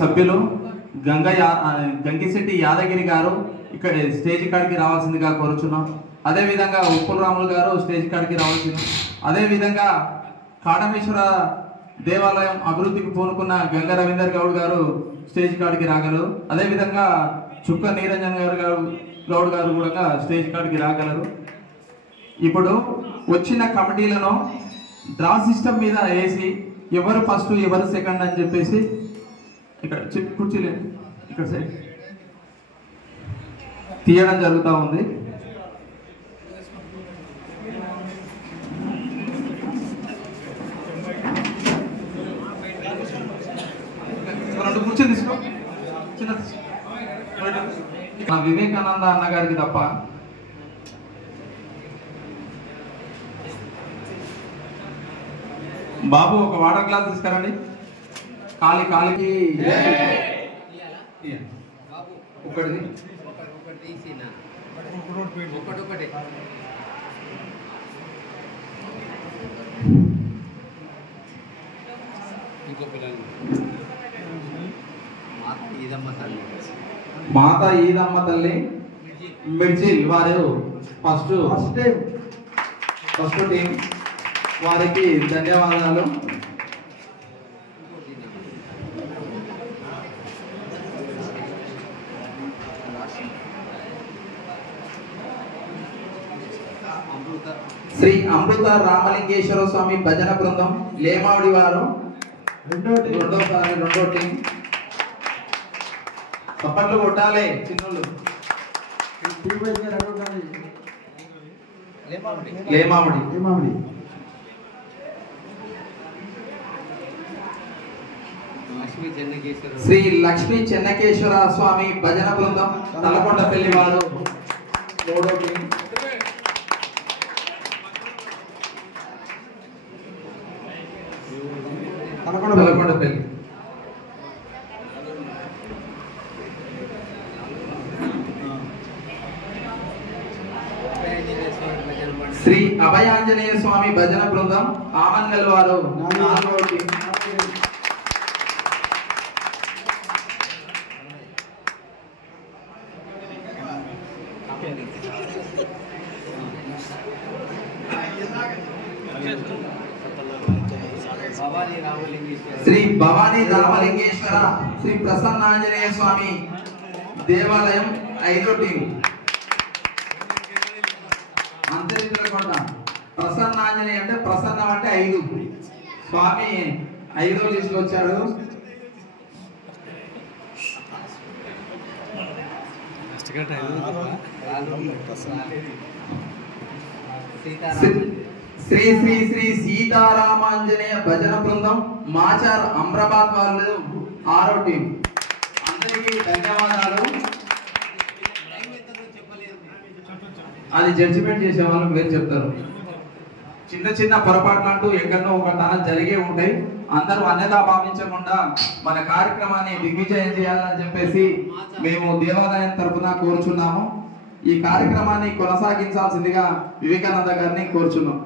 సభ్యులు గంగిశెట్టి యాదగిరి గారు ఇక్కడ స్టేజ్ కాడికి రావాల్సిందిగా కోరుచున్నాం. అదేవిధంగా ఉప్పుల రాములు గారు స్టేజ్ కాడికి రావాల్సింది. అదేవిధంగా కాడమేశ్వర దేవాలయం అభివృద్ధికి పూనుకున్న గంగ రవీందర్ గౌడ్ గారు స్టేజ్ కాడికి రాగలరు. అదేవిధంగా చుక్క నీరంజన్ గౌడ్ గారు కూడా స్టేజ్ కాడికి రాగలరు. ఇప్పుడు వచ్చిన కమిటీలను డ్రా సిస్టమ్ మీద వేసి ఎవరు ఫస్ట్ ఎవరు సెకండ్ అని చెప్పేసి ఇక్కడ కుర్చీలే ఇక్కడ సైడ్ తీయడం జరుగుతూ ఉంది. రెండు కుర్చీలు తీసుకో. చిన్న వివేకానంద అన్న గారికి తప్ప బాబు ఒక వాటర్ గ్లాస్ తీసుకురండి. కాలికి ఒకటి మాత ఈదమ్మ తల్లి మిర్జిల్ వారు ఫస్ట్ టీం వారికి ధన్యవాదాలు. శ్రీ అమృత రామలింగేశ్వర స్వామి భజన బృందం లేమావిడి వారు రెండో టీం. చప్పట్లు కొట్టాలి చిన్నోళ్ళు. లేమామిడి శ్రీ లక్ష్మీ చెన్నకేశ్వర స్వామి భజన బృందం తలకొండపల్లి వారు మూడో టీం. తలకొండపల్లి శ్రీ అభయాంజనేయ స్వామి భజన బృందం ఆమంగల్ వారు నాలుగో టీం. శ్రీ భవానీ రామలింగేశ్వర శ్రీ ప్రసన్నాంజనేయ స్వామి దేవాలయం ఐదో టీం. అంతరించకుండా ప్రసన్నాంజనేయ అంటే ప్రసన్నం అంటే 5 స్వామి 5వ లిస్టులో వచ్చాడు. శ్రీ శ్రీ శ్రీ సీతారామాంజనేయ భజన బృందం మాచార్ అమ్రాబాద్ వాళ్ళు 6వ టీం. అందరికీ ధన్యవాదాలు. అది జడ్జిమెంట్ చేసే వాళ్ళు మీరు చెప్తారు. చిన్న పొరపాట్లు అంటూ ఎక్కడో ఒక తన జరిగే ఉంటాయి. అందరూ అన్యదా భావించకుండా మన కార్యక్రమాన్ని దిగ్విజయం చేయాలని చెప్పేసి మేము దేవాలయం తరఫున కోరుచున్నాము. ఈ కార్యక్రమాన్ని కొనసాగించాల్సిందిగా వివేకానంద గారిని కోరుచున్నాం.